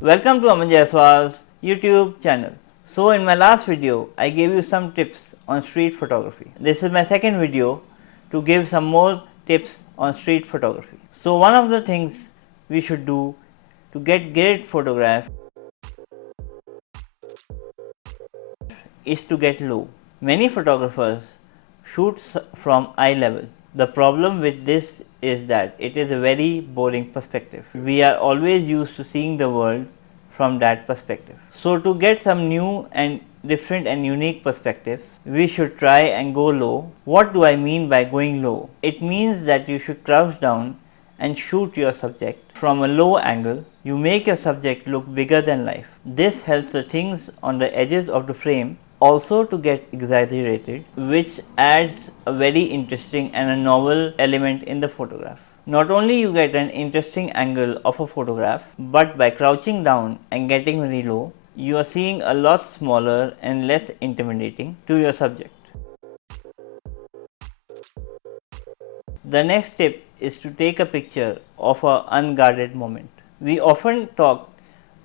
Welcome to Aman Jaiswal's YouTube channel. So in my last video, I gave you some tips on street photography. This is my second video to give some more tips on street photography. So one of the things we should do to get great photograph is to get low. Many photographers shoot from eye level. The problem with this is that it is a very boring perspective. We are always used to seeing the world from that perspective. So to get some new and different and unique perspectives, we should try and go low. What do I mean by going low? It means that you should crouch down and shoot your subject from a low angle. You make your subject look bigger than life. This helps the things on the edges of the frame also to get exaggerated, which adds a very interesting and a novel element in the photograph. Not only you get an interesting angle of a photograph, but by crouching down and getting very low, you are seeing a lot smaller and less intimidating to your subject. The next tip is to take a picture of an unguarded moment. We often talk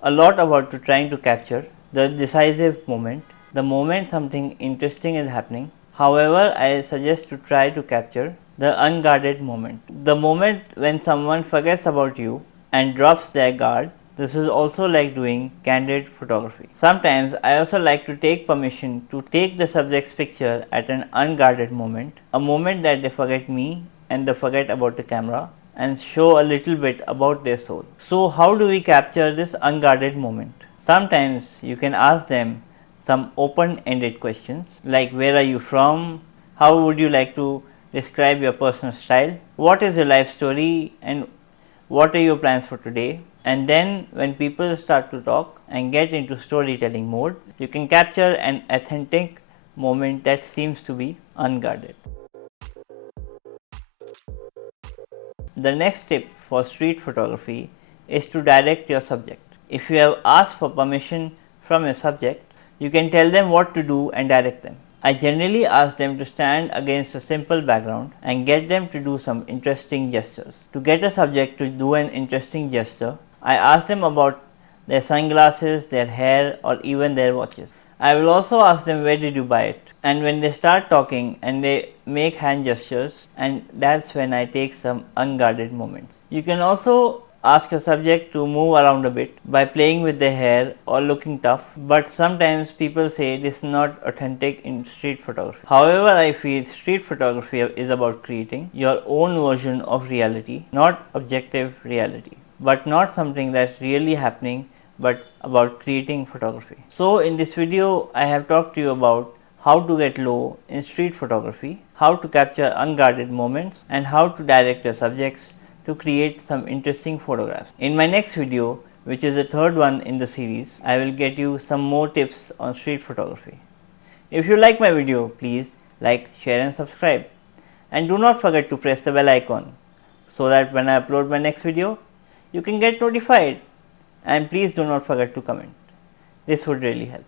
a lot about trying to capture the decisive moment, the moment something interesting is happening. However, I suggest to try to capture the unguarded moment. The moment when someone forgets about you and drops their guard. This is also like doing candid photography. Sometimes I also like to take permission to take the subject's picture at an unguarded moment, a moment that they forget me and they forget about the camera and show a little bit about their soul. So how do we capture this unguarded moment? Sometimes you can ask them some open-ended questions like where are you from, how would you like to describe your personal style, what is your life story, and what are your plans for today. And then when people start to talk and get into storytelling mode, you can capture an authentic moment that seems to be unguarded. The next tip for street photography is to direct your subject. If you have asked for permission from your subject, you can tell them what to do and direct them. I generally ask them to stand against a simple background and get them to do some interesting gestures. To get a subject to do an interesting gesture, I ask them about their sunglasses, their hair, or even their watches. I will also ask them where did you buy it. And when they start talking and they make hand gestures, and that's when I take some unguarded moments. You can also ask a subject to move around a bit by playing with their hair or looking tough, but sometimes people say this is not authentic in street photography. However, I feel street photography is about creating your own version of reality, not objective reality, but not something that's really happening, but about creating photography. So in this video, I have talked to you about how to get low in street photography, how to capture unguarded moments, and how to direct your subjects to create some interesting photographs. In my next video, which is the third one in the series, I will get you some more tips on street photography. If you like my video, please like, share and subscribe. And do not forget to press the bell icon so that when I upload my next video, you can get notified. And please do not forget to comment. This would really help.